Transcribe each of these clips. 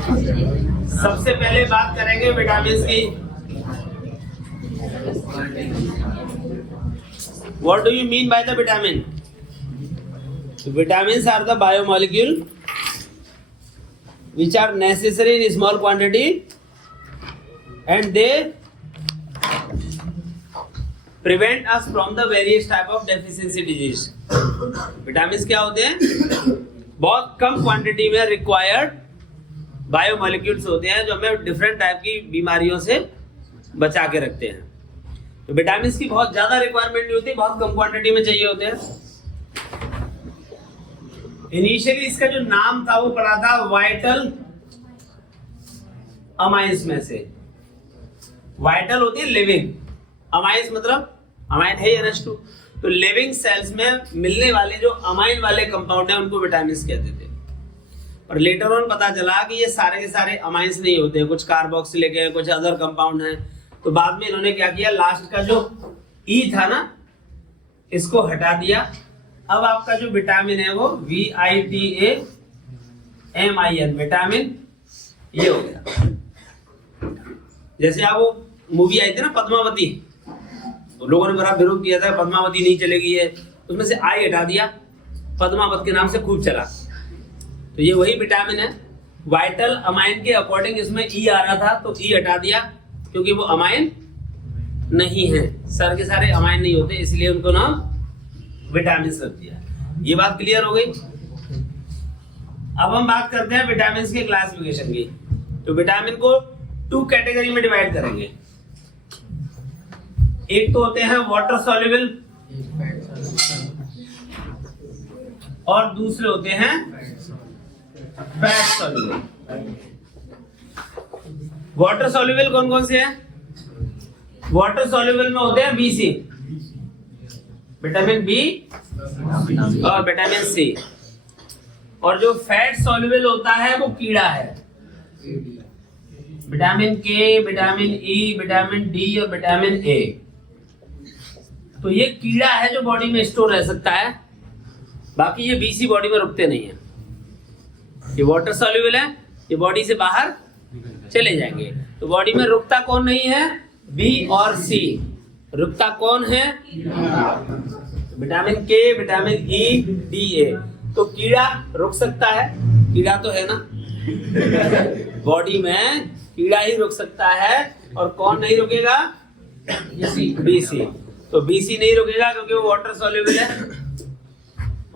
सबसे पहले बात करेंगे विटामिन की। What do you mean by the vitamin? Vitamins are the biomolecule which are necessary in small quantity and they prevent us from the various type of deficiency disease. Vitamins क्या होते हैं? बहुत कम quantity में required biomolecules होते हैं जो हमें different type की बीमारियों से बचा के रखते हैं। तो विटामिन की बहुत ज्यादा रिक्वायरमेंट नहीं होती, बहुत कम क्वांटिटी में चाहिए होते हैं। इनिशियली इसका जो नाम था वो पड़ा था वाइटल अमाइंस में से। वाइटल होती है लिविंग, अमाइंस मतलब अमाइन है NH2। तो लिविंग सेल्स में मिलने वाले जो अमाइन वाले कंपाउंड हैं उनको विटामिन कहते थे। और लेटर ऑन पता चला कि ये सारे के सारे अमाइंस नहीं होते, कुछ कार्बोक्सिलिक है, कुछ अदर कंपाउंड हैं। तो बाद में इन्होंने क्या किया, लास्ट का जो ई था ना इसको हटा दिया। अब आपका जो विटामिन है वो VITAMIN विटामिन ये हो गया। जैसे आप वो मूवी आई थी ना पद्मावती, तो लोगों ने बड़ा विरोध किया था पद्मावती नहीं चलेगी है, उसमें से आई हटा दिया, पद्मावत के नाम से खूब चला। तो ये वही विटामिन है। वाइटल अमाइन के अकॉर्डिंग इसमें ई आ रहा था तो ई हटा दिया क्योंकि वो अमाइन नहीं है, सर के सारे अमाइन नहीं होते, इसलिए उनको नाम विटामिन रख दिया। ये बात क्लियर हो गई। अब हम बात करते हैं विटामिन के क्लासिफिकेशन की। तो विटामिन को 2 कैटेगरी में डिवाइड करेंगे। एक तो होते हैं वाटर सॉल्युबल और दूसरे होते हैं फैट सॉल्युबल। वाटर सॉल्युबल कौन कौन से हैं? वाटर सॉल्युबल में होते हैं BC, विटामिन B और विटामिन C। और जो फैट सॉल्युबल होता है वो कीड़ा है, vitamin K, vitamin E, vitamin D और विटामिन A। तो ये कीड़ा है जो बॉडी में स्टोर रह सकता है, बाकी ये BC बॉडी में रुकते नहीं है। ये वाटर सॉल्युबल है, ये बॉडी से बाहर चले जाएंगे। तो बॉडी में रुकता कौन नहीं है? B और C। रुकता कौन है? Vitamin K, vitamin E, D, A। तो कीड़ा रुक सकता है, कीड़ा तो है ना बॉडी में, कीड़ा ही रुक सकता है। और कौन नहीं रुकेगा? BC। तो BC नहीं रुकेगा क्योंकि वो वाटर सॉल्युबल है,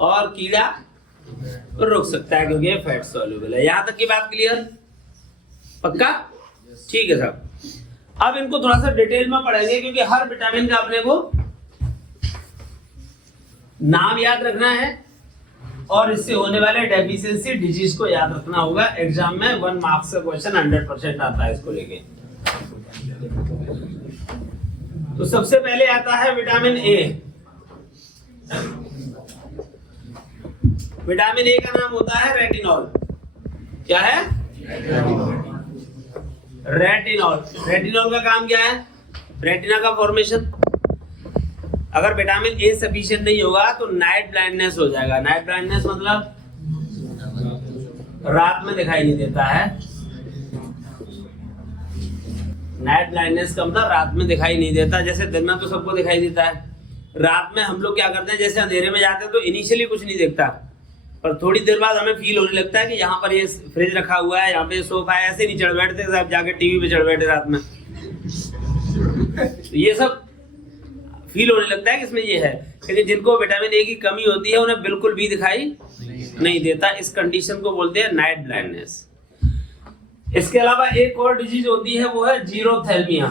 और कीड़ा तो रुक सकता है क्योंकि फैट सॉल्युबल है। यहां तक की बात क्लियर? पक्का? ठीक है साहब। अब इनको थोड़ा सा डिटेल में पढ़ेंगे क्योंकि हर विटामिन का अपने को नाम याद रखना है और इससे होने वाले डेफिशिएंसी डिजीज को याद रखना होगा। एग्जाम में 1 मार्क्स का क्वेश्चन 100% आता है इसको लेके। तो सबसे पहले आता है विटामिन A। विटामिन A का नाम होता है रेटिनॉल। क्या है? रेटिनॉल। रेटिनॉल का काम क्या है? रेटिना का फॉर्मेशन। अगर विटामिन A सफिशिएंट नहीं होगा तो नाइट ब्लाइंडनेस हो जाएगा। नाइट ब्लाइंडनेस मतलब रात में दिखाई नहीं देता है। नाइट ब्लाइंडनेस का मतलब रात में दिखाई नहीं देता। जैसे दिन में तो सबको दिखाई देता है, रात में हम लोग क्या करते हैं, जैसे अंधेरे में जाते हैं तो इनिशियली कुछ नहीं दिखता, पर थोड़ी देर बाद हमें फील होने लगता है कि यहाँ पर ये फ्रिज रखा हुआ है, यहाँ पे सोफा है, ऐसे नहीं चढ़ बैठते साहब, जाके टीवी पे चढ़ बैठे रात में। तो ये सब फील होने लगता है कि इसमें ये है। लेकिन जिनको विटामिन A की कमी होती है उन्हें बिल्कुल भी दिखाई नहीं देता। इस कंडीशन को बोलते हैं नाइट ब्लाइंडनेस। इसके अलावा एक और डिजीज होती है, वो है जीरोथैल्मिया।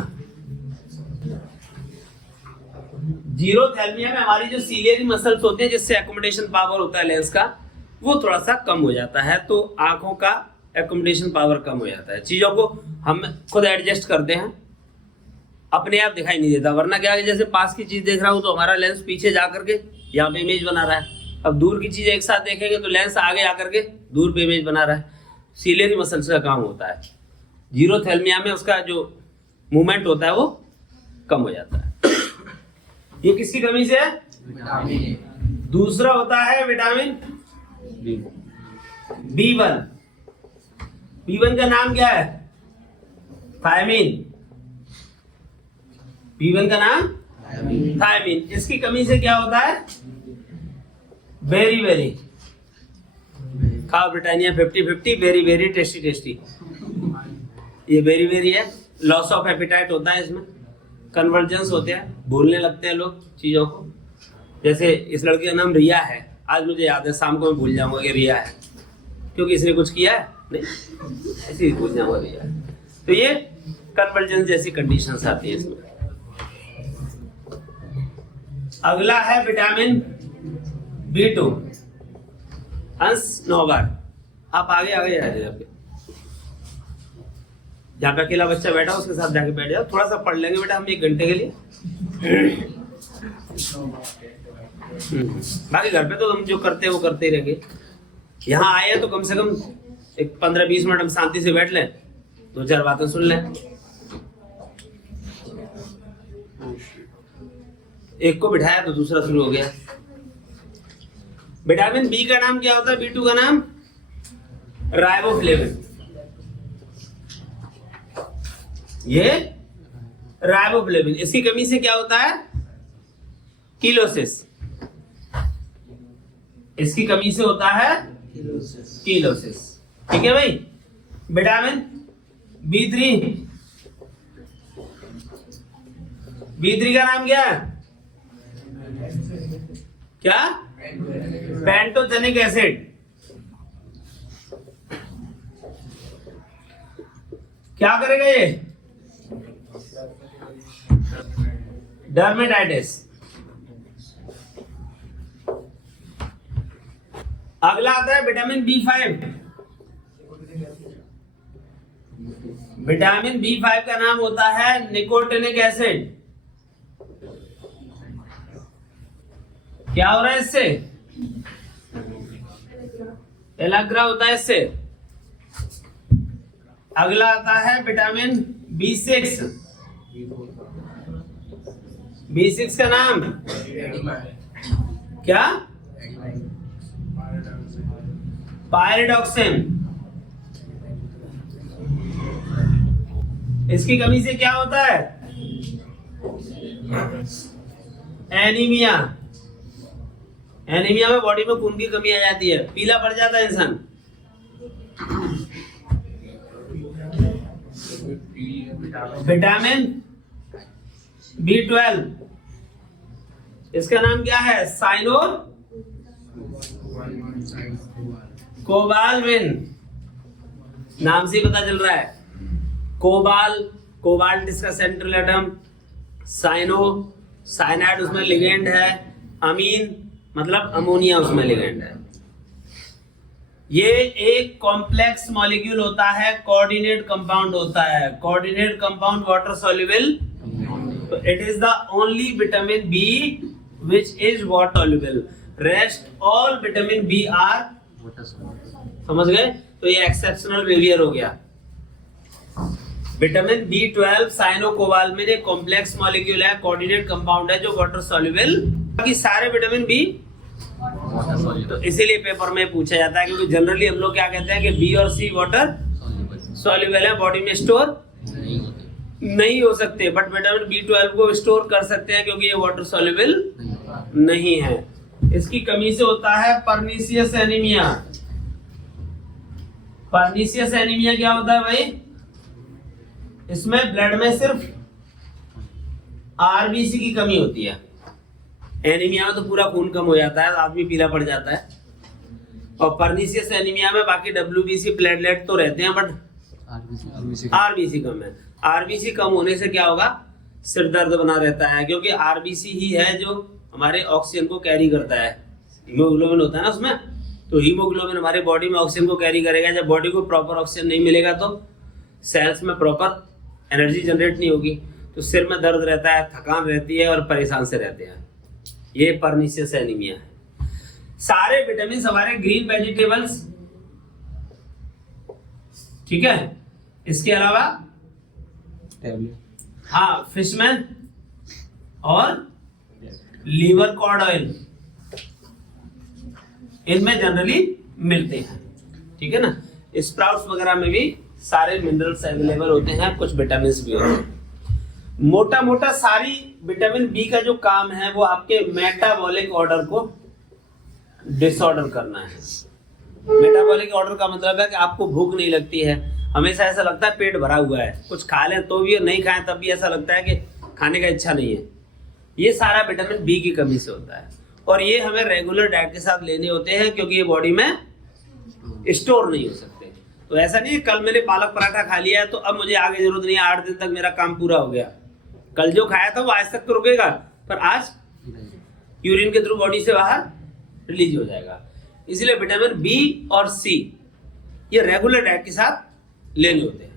जीरोथैल्मिया में हमारी जो सीलियरी मसल्स होते हैं जिससे एकोमोडेशन पावर होता है लेंस का, वो थोड़ा सा कम हो जाता है। तो आंखों का एकोमोडेशन पावर कम हो जाता है, चीजों को हम खुद एडजस्ट करते हैं, अपने आप दिखाई नहीं देता। वरना क्या है, जैसे पास की चीज देख रहा हूं तो हमारा लेंस पीछे जा करके यहाँ पे इमेज बना रहा है। अब दूर की चीज एक साथ देखेंगे तो लेंस आगे आकर के दूर पे इमेज बना रहा है। सीलियरी मसल्स का काम होता है। जीरोथैल्मिया में उसका जो मूवमेंट होता है वो कम हो जाता है। ये किसकी कमी से है? दूसरा होता है विटामिन B1। B1 का नाम क्या है? थायमीन। B1 का नाम थायमीन। इसकी कमी से क्या होता है? Very very. खाओ Britannia 50-50, very very tasty tasty. ये वेरी वेरी है। लॉस ऑफ एपिटाइट होता है इसमें, कन्वर्जेंस होते हैं, भूलने लगते हैं लोग चीजों को। जैसे इस लड़के का नाम रिया है, आज मुझे याद है, शाम को मैं भूल जाऊंगा कि रिया है, क्योंकि इसने कुछ किया है नहीं, ऐसे ही भूल जाऊंगा रिया। तो ये कन्वर्जेंस जैसी कंडीशंस आती है इसमें। अगला है विटामिन B2। अंश 9 बार। आप आगे आगे जा रहे हैं, जहाँ पे अकेला बच्चा बैठा उसके साथ जाके बैठ जाओ, थोड़ा सा पढ़ लेंगे बेटा हम 1 घंटे के लिए। बाकी घर पे तो हम जो करते हैं वो करते ही रहेंगे। यहाँ आए हैं तो कम से कम एक 15-20 मिनट हम शांति से बैठ लें, 2-4 बातें सुन लें। एक को बिठाया तो दूसरा शुरू हो गया। विटामिन बी का नाम क्या होता है? B2 का नाम राइबोफ्लेविन। ये राइबोफ्लेविन, इसकी कमी से क्या होता है? कीलोसिस। इसकी कमी से होता है कीलोसिस। ठीक है भाई। Vitamin B3। B3 का नाम क्या है? क्या? पेंटोजेनिक एसिड। क्या करेगा ये? डर्मेटाइटिस। अगला आता है विटामिन B5। विटामिन B5 का नाम होता है निकोटिनिक एसिड। क्या हो रहा है इससे? एलाग्रा होता है इससे। अगला आता है विटामिन B6। B6 का नाम क्या? पायरिडॉक्सिन। इसकी कमी से क्या होता है? एनीमिया। एनीमिया में बॉडी में खून की कमी आ जाती है, पीला पड़ जाता है इंसान। विटामिन B12, इसका नाम क्या है? Cyanocobalamin. नाम से ही पता चल रहा है। कोबाल्ट इसका सेंट्रल एटम, साइनो साइनाइड उसमें लिगेंड है, अमीन मतलब अमोनिया उसमें लिगेंड है। ये एक कॉम्प्लेक्स मॉलिक्यूल होता है, कोऑर्डिनेट कंपाउंड होता है। Coordinate compound water soluble, it is the only vitamin B which is water soluble. Rest all vitamin B are, समझ गए? तो ये एक्सेप्शनल बिहेवियर हो गया। विटामिन B12 साइनोकोबालमिन एक कॉम्प्लेक्स मॉलिक्यूल है, कोऑर्डिनेट कंपाउंड है जो वाटर सॉल्युबल। बाकी सारे विटामिन बी तो इसीलिए पेपर में पूछा जाता है, क्योंकि जनरली हम लोग क्या कहते हैं कि बी और सी वाटर सॉल्युबल है, बॉडी में स्टोर नहीं हो सकते, बट विटामिन B12 को स्टोर कर सकते हैं क्योंकि ये वाटर सॉल्युबल नहीं है। इसकी कमी से होता है पर्नीशियस एनीमिया। पर्नीशियस एनीमिया क्या होता है भाई? इसमें ब्लड में सिर्फ आरबीसी की कमी होती है। एनीमिया में तो पूरा खून कम हो जाता है, आदमी पीला पड़ जाता है, और पर्नीशियस एनीमिया में बाकी डब्ल्यूबीसी प्लेटलेट तो रहते हैं, बट आरबीसी कम है। आरबीसी कम होने से क्या होगा? सिर दर्द बना रहता है, क्योंकि आरबीसी ही है जो हमारे ऑक्सीजन को कैरी करता है। हीमोग्लोबिन होता है ना उसमें, तो हीमोग्लोबिन हमारे बॉडी में ऑक्सीजन को कैरी करेगा। जब बॉडी को प्रॉपर ऑक्सीजन नहीं मिलेगा तो सेल्स में प्रॉपर एनर्जी जनरेट नहीं होगी, तो सिर में दर्द रहता है, थकान रहती है और परेशान से रहते हैं। ये पर्नीशियस एनीमिया है। सारे विटामिन हमारे ग्रीन वेजिटेबल्स, ठीक है, इसके अलावा हाँ फिश में और लीवर कॉर्ड ऑयल, इनमें जनरली मिलते हैं, ठीक है ना। स्प्राउट्स वगैरह में भी सारे मिनरल्स अवेलेबल होते हैं, कुछ विटामिन भी होते हैं। मोटा मोटा सारी विटामिन बी का जो काम है वो आपके मेटाबॉलिक ऑर्डर को डिसऑर्डर करना है। मेटाबॉलिक ऑर्डर का मतलब है कि आपको भूख नहीं लगती है, हमेशा ऐसा लगता है पेट भरा हुआ है, कुछ खा लें तो भी, नहीं खाएं तब भी ऐसा लगता है कि खाने का इच्छा नहीं है। ये सारा विटामिन बी की कमी से होता है और ये हमें रेगुलर डाइट के साथ लेने होते हैं क्योंकि ये बॉडी में स्टोर नहीं हो सकते। तो ऐसा नहीं कल मैंने पालक पराठा खा लिया है तो अब मुझे आगे जरूरत नहीं है, 8 दिन तक मेरा काम पूरा हो गया। कल जो खाया था वो आज तक तो रुकेगा, पर आज यूरिन के थ्रू बॉडी से बाहर रिलीज हो जाएगा। इसलिए विटामिन बी और सी ये रेगुलर डाइट के साथ लेने होते हैं।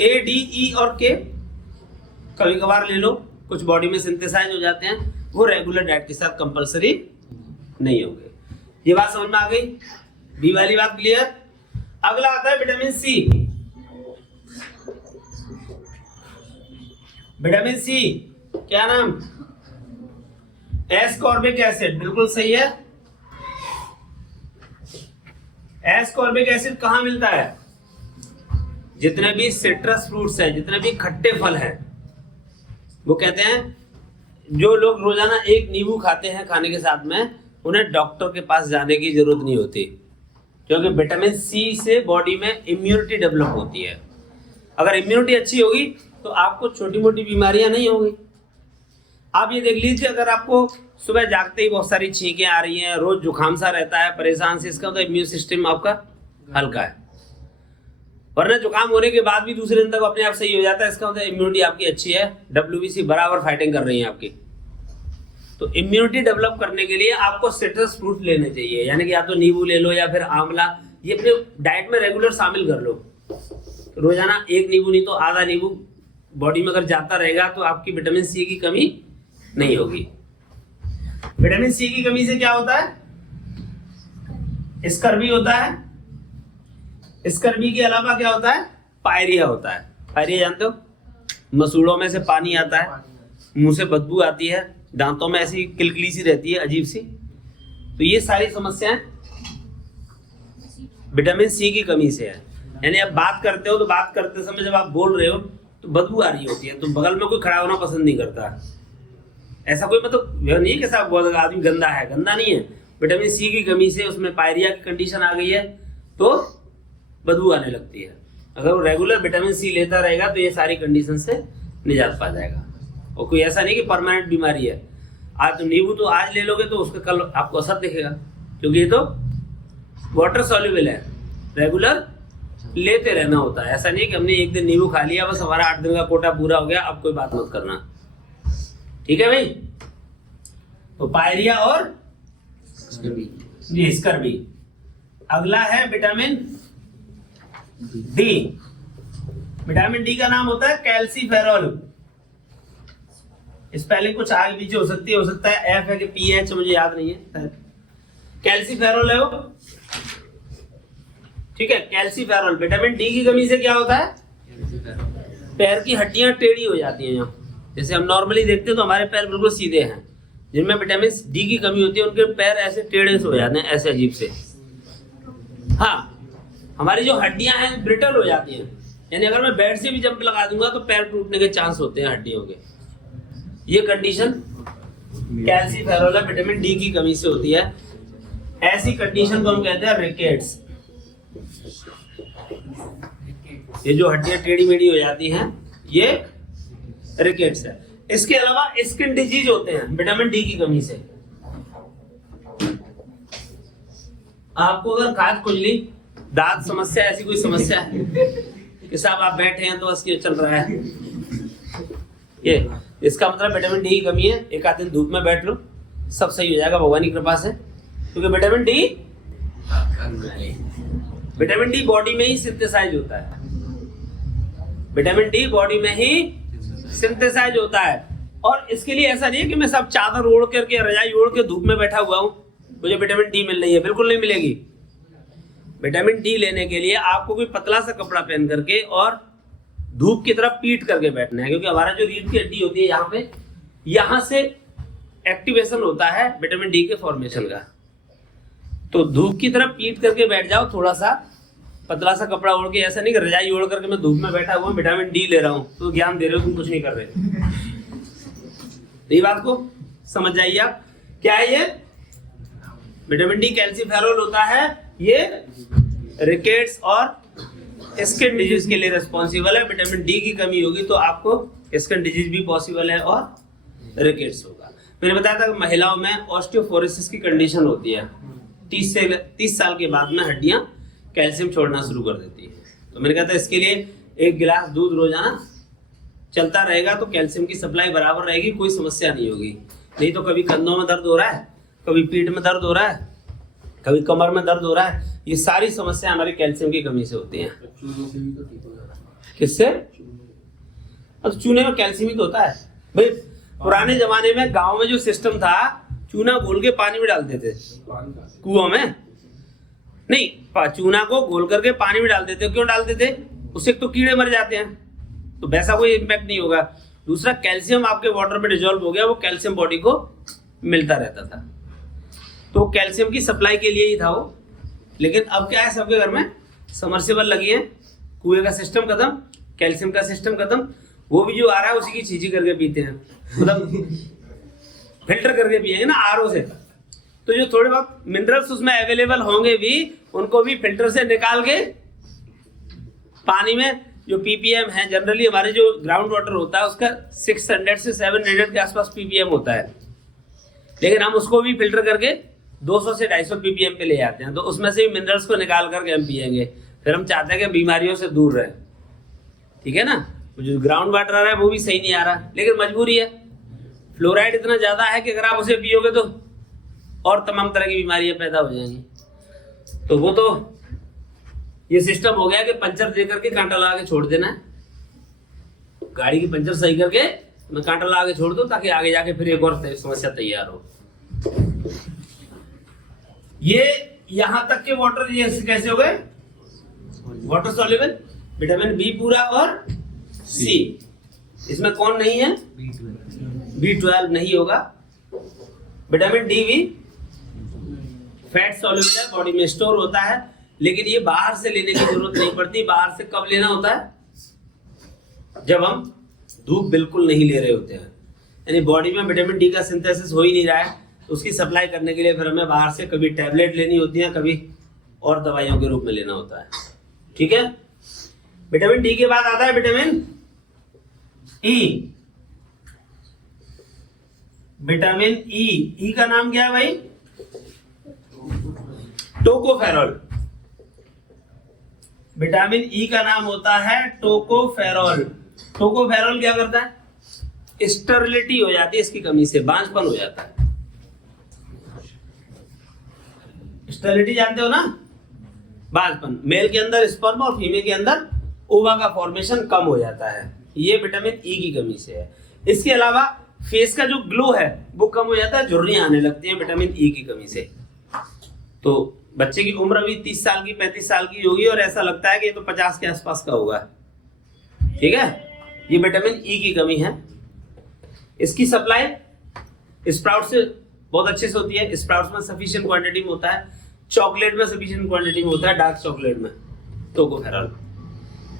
ए, डी, ई और के कभी कभार ले लो, कुछ बॉडी में सिंथेसाइज हो जाते हैं, वो रेगुलर डाइट के साथ कंपलसरी नहीं होंगे। ये बात समझ में आ गई? बी वाली बात क्लियर? अगला आता है विटामिन सी। विटामिन सी क्या नाम? एस्कॉर्बिक एसिड, बिल्कुल सही है। एस्कॉर्बिक एसिड कहां मिलता है? जितने भी सिट्रस फ्रूट्स है, जितने भी खट्टे फल हैं, वो कहते हैं जो लोग रोजाना एक नींबू खाते हैं खाने के साथ में, उन्हें डॉक्टर के पास जाने की जरूरत नहीं होती, क्योंकि विटामिन सी से बॉडी में इम्यूनिटी डेवलप होती है। अगर इम्यूनिटी अच्छी होगी तो आपको छोटी मोटी बीमारियां नहीं होगी। आप ये देख लीजिए, अगर आपको सुबह जागते ही बहुत सारी छींकें आ रही हैं, रोज जुकाम सा रहता है, परेशान से, इसका मतलब इम्यून सिस्टम आपका हल्का है। वरना जुकाम होने के बाद भी दूसरे दिन तक अपने आप सही हो जाता है, इसका मतलब इम्यूनिटी आपकी अच्छी है, WBC बराबर फाइटिंग कर रही है आपकी। तो इम्यूनिटी डेवलप करने के लिए आपको सिट्रस फ्रूट लेने चाहिए, यानी कि या तो नींबू ले लो या फिर आंवला, ये अपने डाइट में रेगुलर शामिल कर लो। रोजाना एक नींबू नहीं तो आधा नींबू बॉडी में अगर जाता रहेगा तो आपकी विटामिन सी की कमी नहीं होगी। विटामिन सी की कमी से क्या होता है? स्कर्वी होता है। स्कर्वी के अलावा क्या होता है? पायरिया होता है। पायरिया जानते हो? मसूड़ों में से पानी आता है, मुंह से बदबू आती है, दांतों में ऐसी किलकिली सी रहती है अजीब सी। तो ये सारी समस्याएं विटामिन सी की कमी से है। यानी आप बात करते हो तो बात करते समय जब आप बोल रहे हो तो बदबू आ रही होती है, तो बगल में कोई खड़ा होना पसंद नहीं करता। ऐसा कोई मतलब नहीं है कि साहब बहुत आदमी गंदा है, गंदा नहीं है। विटामिन सी की कमी से उसमें पायरिया की कंडीशन आ गई है तो बदबू आने लगती है। अगर वो रेगुलर विटामिन सी लेता रहेगा तो ये सारी कंडीशन से निजात पा जाएगा। और कोई ऐसा नहीं कि परमानेंट बीमारी है। आज तुम नींबू तो आज ले लोगे तो उसका कल आपको असर दिखेगा, क्योंकि ये तो वाटर सॉल्युबल है, रेगुलर लेते रहना होता है। ऐसा नहीं है कि हमने एक दिन नींबू खा लिया बस हमारा 8 दिन का कोटा पूरा हो गया, अब कोई बात मत करना। ठीक है भाई? तो पायरिया और स्कर्वी। अगला है विटामिन डी। विटामिन डी का नाम होता है कैल्सीफेरॉल। स्पेलिंग कुछ आगे पीछे हो सकती है, हो सकता है एफ है कि PH, मुझे याद नहीं है। कैल्सीफेरॉल है वो, ठीक है। कैल्सीफेरॉल। विटामिन डी की कमी से क्या होता है? पैर की हड्डियां टेढ़ी हो जाती हैं। यहाँ जैसे हम नॉर्मली देखते हैं तो हमारे पैर बिल्कुल सीधे हैं, जिनमें विटामिन डी की कमी होती है उनके पैर ऐसे टेढ़े से हो जाते हैं, ऐसे अजीब से। हाँ, हमारी जो हड्डियां हैं ब्रिटल हो जाती हैं, यानी अगर मैं बेड से भी जंप लगा दूंगा तो पैर टूटने के चांस होते हैं हड्डियों के। ये कंडीशन कैल्सीफेरॉल विटामिन डी की कमी से होती है। ऐसी कंडीशन को हम कहते हैं रिकेट्स। ये जो हड्डियां टेढ़ी मेढ़ी हो जाती हैं ये रिकेट्स है। इसके अलावा स्किन डिजीज होते हैं विटामिन डी की कमी से। आपको अगर खाज खुजली, दांत समस्या, ऐसी कोई समस्या है कि साहब आप बैठे हैं तो बस ये चल रहा है, ये इसका मतलब विटामिन डी की कमी है। एक आध दिन धूप में बैठ लो, सब सही हो जाएगा भगवान की कृपा से, क्योंकि विटामिन डी बॉडी में ही सिंथेसाइज होता है। विटामिन डी बॉडी में ही सिंथेसाइज होता है। और इसके लिए ऐसा नहीं है कि मैं सब चादर ओढ़ करके, रजाई ओढ़ के धूप में बैठा हुआ हूं, मुझे विटामिन डी मिल रही है, बिल्कुल नहीं मिलेगी। विटामिन डी लेने के लिए आपको कोई पतला सा कपड़ा पहन करके और धूप की तरफ पीट करके बैठना है, क्योंकि हमारा जो रीढ़ की हड्डी होती है यहाँ पे, यहाँ से एक्टिवेशन होता है विटामिन डी के फॉर्मेशन का। तो धूप की तरफ पीट करके बैठ जाओ, थोड़ा सा पतला सा कपड़ा ओढ़ के, ऐसा नहीं कि रजाई ओढ़ करके मैं धूप में बैठा हुआ विटामिन डी ले रहा हूँ, तो ज्ञान दे रहे हो, तुम कुछ नहीं कर रहे। ये बात को समझ जाइए आप। क्या है ये? विटामिन डी कैल्सीफेरॉल होता है, ये रिकेट्स और स्किन डिजीज के लिए रिस्पॉन्सिबल है। विटामिन डी की कमी होगी तो आपको स्किन डिजीज भी पॉसिबल है और रिकेट्स होगा। मैंने बताया था कि महिलाओं में ऑस्टियोपोरोसिस की कंडीशन होती है, 30 साल के बाद में हड्डियां कैल्शियम छोड़ना शुरू कर देती है। तो मैंने कहा था इसके लिए 1 गिलास दूध रोजाना चलता रहेगा तो कैल्शियम की सप्लाई बराबर रहेगी, कोई समस्या नहीं होगी। नहीं तो कभी कंधों में दर्द हो रहा है, कभी पीठ में दर्द हो रहा है, कभी कमर में दर्द हो रहा है, ये सारी समस्या हमारी कैल्शियम की कमी से होती हैं। किससे? अब चूने में कैल्शियम ही तो होता है भाई। पुराने जमाने में गांव में जो सिस्टम था, चूना घोल के पानी में डालते थे कुओं में, नहीं चूना को घोल करके पानी में डाल देते। क्यों डालते थे? उससे तो कीड़े मर जाते हैं, तो वैसा कोई इम्पैक्ट नहीं होगा। दूसरा, कैल्शियम आपके वाटर में डिजोल्व हो गया, वो कैल्शियम बॉडी को मिलता रहता था, तो कैल्शियम की सप्लाई के लिए ही था वो। लेकिन अब क्या है, सबके घर में समरसेबल लगी है, कुएं का सिस्टम खत्म, कैल्शियम का सिस्टम खत्म, वो भी जो आ रहा है उसी की छींची करके पीते हैं, मतलब फिल्टर करके पिएंगे ना आरओ से। तो जो थोड़े बहुत मिनरल्स उसमें अवेलेबल होंगे भी, उनको भी फिल्टर से निकाल के पानी में, जो पीपीएम है जनरली हमारे जो ग्राउंड वाटर होता है उसका 600 से 700 के आसपास पीपीएम होता है, लेकिन हम उसको भी फिल्टर करके 200 से 250 पीपीएम पे ले आते हैं। तो उसमें से भी मिनरल्स को निकाल करके हम पिएंगे। फिर हम चाहते हैं कि बीमारियों से दूर रहे, ठीक है ना। जो ग्राउंड वाटर आ रहा है वो भी सही नहीं आ रहा, लेकिन मजबूरी है। फ्लोराइड इतना ज्यादा है कि अगर आप उसे पियोगे तो और तमाम तरह की बीमारियां पैदा हो जाएंगी। तो वो तो ये सिस्टम हो गया कि पंचर दे करके कांटा लगा के छोड़ देना है, गाड़ी की पंचर सही करके मैं कांटा लगा के छोड़ दूं, ताकि आगे जाके फिर एक और समस्या तैयार हो। ये यहां तक के वाटर ये कैसे हो गए? वाटर सॉल्युबल, विटामिन बी पूरा और सी। इसमें कौन नहीं है? B12 नहीं होगा। विटामिन डी भी फैट सॉल्युबल है, बॉडी में स्टोर होता है, लेकिन ये बाहर से लेने की जरूरत नहीं पड़ती। बाहर से कब लेना होता है? जब हम धूप बिल्कुल नहीं ले रहे होते हैं, यानी बॉडी में विटामिन डी का सिंथेसिस हो ही नहीं रहा है, तो उसकी सप्लाई करने के लिए फिर हमें बाहर से कभी टैबलेट लेनी होती है, कभी और दवाइयों के रूप में लेना होता है, ठीक है। विटामिन डी के बाद आता है विटामिन ई। विटामिन ई का नाम क्या है भाई? टोकोफेरॉल। विटामिन ई का नाम होता है टोकोफेरॉल। टोकोफेरॉल क्या करता है? स्टेरिलिटी हो जाती है इसकी कमी से, बांझपन हो जाता है। स्टेरिलिटी जानते हो ना? बांझपन। मेल के अंदर स्पर्म और फीमेल के अंदर ओवा का फॉर्मेशन कम हो जाता है, ये विटामिन ई की कमी से है। इसके अलावा फेस का जो ग्लो है वो कम हो जाता है, झुर्रियां आने लगती हैं विटामिन ई की कमी से। तो बच्चे की उम्र अभी 30 साल की 35 साल की होगी और ऐसा लगता है कि ये तो 50 के आसपास का होगा, ठीक है। ये विटामिन ई की कमी है। इसकी सप्लाई स्प्राउट से बहुत अच्छे से होती है। स्प्राउट्स में सफिशिएंट क्वांटिटी में होता है, चॉकलेट में सफिशिएंट क्वांटिटी में होता है, डार्क चॉकलेट में टोकोफेरॉल।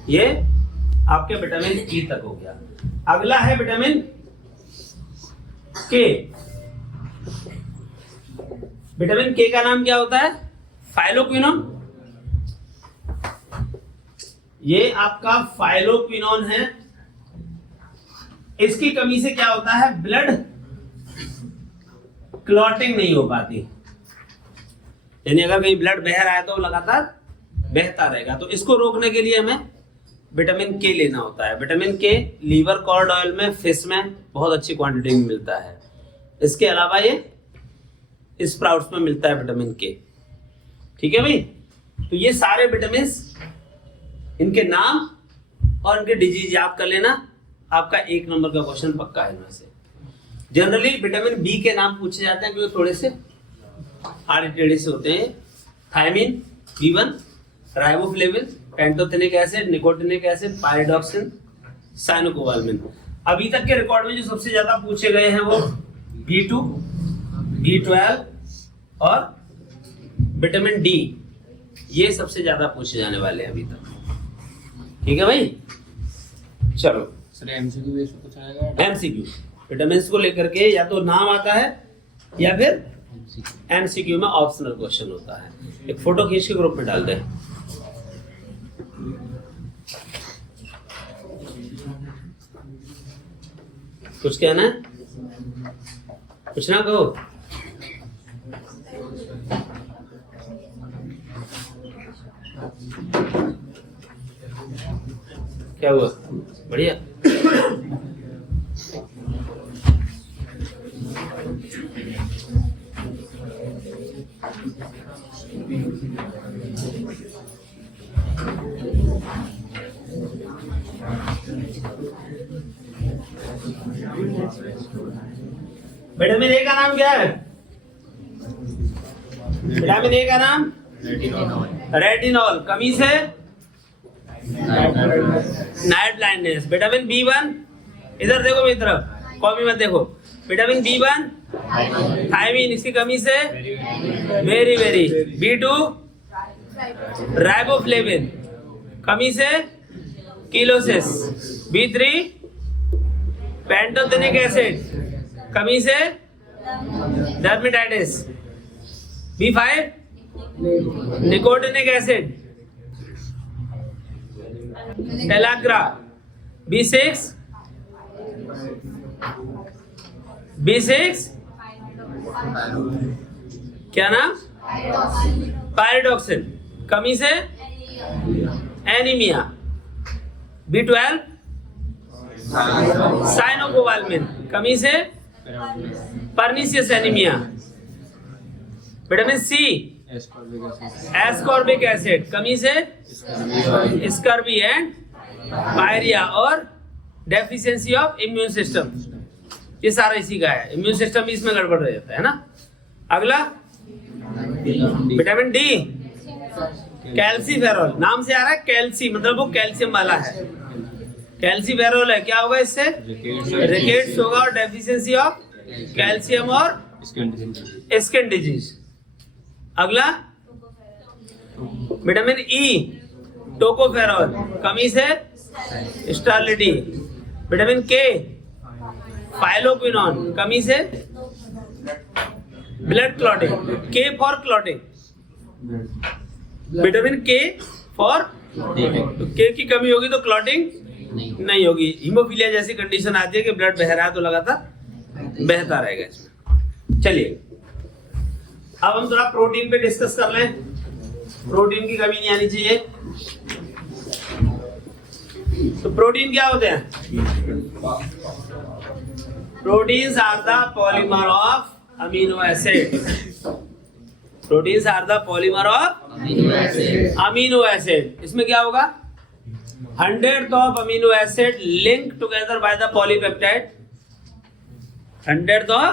ये आपके विटामिन ई तक हो गया। अगला है विटामिन के। विटामिन के का नाम क्या होता है? फाइलोक्विनोन। ये आपका फाइलोक्विनोन है। इसकी कमी से क्या होता है? ब्लड क्लॉटिंग नहीं हो पाती, यानी अगर कहीं ब्लड बह रहा है तो लगातार बहता रहेगा। तो इसको रोकने के लिए हमें विटामिन के लेना होता है। विटामिन के लीवर कॉर्ड ऑयल में, फिश में बहुत अच्छी क्वांटिटी में मिलता है। इसके अलावा ये स्प्राउट्स में मिलता है विटामिन के, ठीक है भाई। तो ये सारे विटामिन, इनके नाम और इनके डिजीज याद कर लेना, आपका 1 नंबर का क्वेश्चन पक्का है इनमें से। जनरली विटामिन बी के नाम पूछे जाते हैं क्योंकि थोड़े से आड़े टेढ़े से होते हैं। Thiamine, B1, riboflavin, pantothenic acid, nicotinic acid, pyridoxine, cyanocobalamin. अभी तक के रिकॉर्ड में जो सबसे ज्यादा पूछे गए हैं वो B2, B12 और विटामिन डी, ये सबसे ज्यादा पूछे जाने वाले हैं अभी तक। ठीक है भाई, चलो सर एमसीक्यू बेस पे कुछ आएगा? एमसीक्यू विटामिन्स को लेकर के या तो नाम आता है या फिर एमसीक्यू में ऑप्शनल क्वेश्चन होता है। एक फोटो खींच के ग्रुप में डाल दे। कुछ कहना है? कुछ ना कहो। क्या हुआ? बढ़िया। विटामिन ए का नाम क्या है? विटामिन ए का नाम रेटिनॉल। कमी से नाइट ब्लाइंडनेस। विटामिन B1, इधर देखो मेरी तरफ, कॉपी मत देखो। विटामिन B1 थायमीन, इसकी कमी से वेरी। B2 राइबोफ्लेविन, कमी से किलोसिस। B3 पैंटोथेनिक एसिड, कमी से dermatitis. B5 nicotinic acid, टेलाग्रा। B6 क्या नाम? पायरिडॉक्सिन, कमी से एनीमिया। B12 साइनोकोबाल्मिन, कमी से pernicious anaemia. Vitamin C ascorbic acid, कमी से स्कर्वी एंड पायरिया और डेफिशिएंसी ऑफ इम्यून सिस्टम। ये सारा इसी का है। इम्यून सिस्टम भी इसमें गड़बड़ रह जाता है ना। अगला विटामिन डी कैल्सीफेरॉल, नाम से आ रहा है कैल्सी, मतलब वो कैल्शियम वाला है। कैल्सीफेरॉल है, क्या होगा इससे? रिकेट्स होगा और डेफिशिएंसी ऑफ कैल्शियम और स्किन डिजीज। अगला विटामिन ई टोकोफेरॉल, कमी से स्टार्लिटी। विटामिन के फाइलोक्विनोन, कमी से ब्लड क्लॉटिंग। के फॉर क्लॉटिंग। विटामिन के फॉर, के की कमी होगी तो क्लॉटिंग नहीं होगी। हीमोफीलिया जैसी कंडीशन आती है कि ब्लड बह रहा है तो लगातार बहता रहेगा इसमें। चलिए अब हम थोड़ा प्रोटीन पे डिस्कस कर लें। प्रोटीन की कमी नहीं आनी चाहिए। तो प्रोटीन क्या होते हैं? Proteins are the polymer of amino acid. Proteins are the polymer of amino acid. इसमें क्या होगा? 100th of amino acid linked together by the polypeptide. 100th of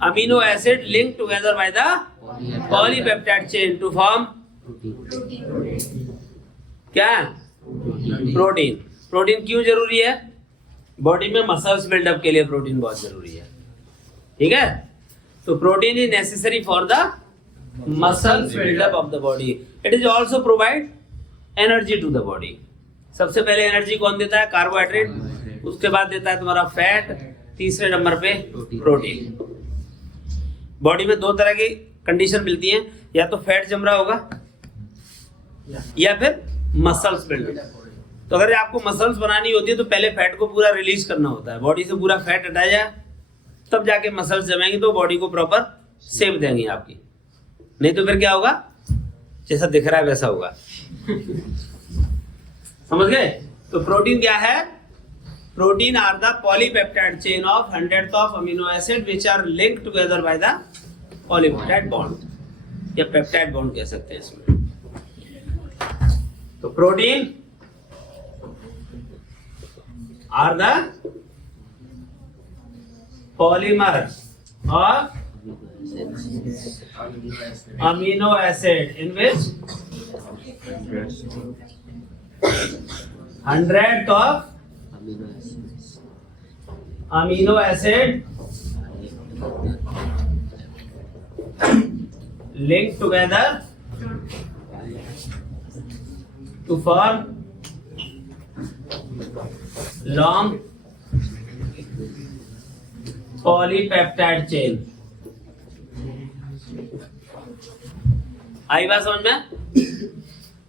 amino acid linked together by the polypeptide chain to form क्या? Protein. Protein क्यों जरूरी है? Body में muscles buildup के लिए प्रोटीन बहुत जरूरी है। ठीक है, तो protein is necessary for the muscles buildup of the body. It is also provide energy to the body. सबसे पहले एनर्जी कौन देता है? कार्बोहाइड्रेट। उसके बाद देता है तुम्हारा फैट। तीसरे नंबर पे प्रोटीन। बॉडी में दो तरह की कंडीशन मिलती है, या तो फैट जम रहा होगा या फिर मसल्स बिल्डअप। तो अगर आपको मसल्स बनानी होती है तो पहले फैट को पूरा रिलीज करना होता है। बॉडी से पूरा फैट हटाया जाए तब जाके मसल्स जमेंगी, तो बॉडी को प्रॉपर शेप देंगी आपकी। नहीं तो फिर क्या होगा? जैसा दिख रहा है वैसा होगा। समझ गए? तो प्रोटीन क्या है? Protein are the polypeptide chain of 100th of amino acid which are linked together by the polypeptide bond या पेप्टाइड बॉन्ड कह सकते हैं इसमें। तो protein are the polymer of amino acid in which 100th of amino acid linked together to form long polypeptide chain. आई बात समझ में?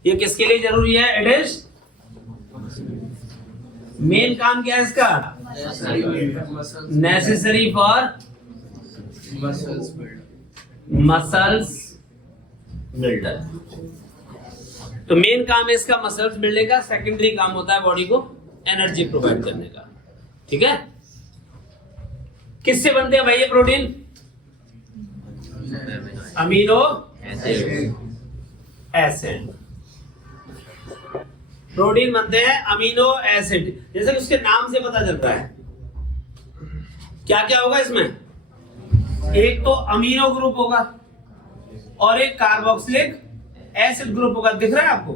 ये किसके लिए जरूरी है? इट इज मेन काम क्या है इसका? Necessary for muscles builder. तो मेन काम है इसका मसल्स बिल्डिंग का, सेकेंडरी काम होता है बॉडी को एनर्जी प्रोवाइड करने का। ठीक है? किससे बनते हैं भाई ये प्रोटीन? Amino acid. प्रोटीन बनते हैं अमीनो एसिड। जैसे कि उसके नाम से पता चलता है क्या क्या होगा इसमें। एक तो अमीनो ग्रुप होगा और एक कार्बोक्सिलिक एसिड ग्रुप होगा। दिख रहा है आपको?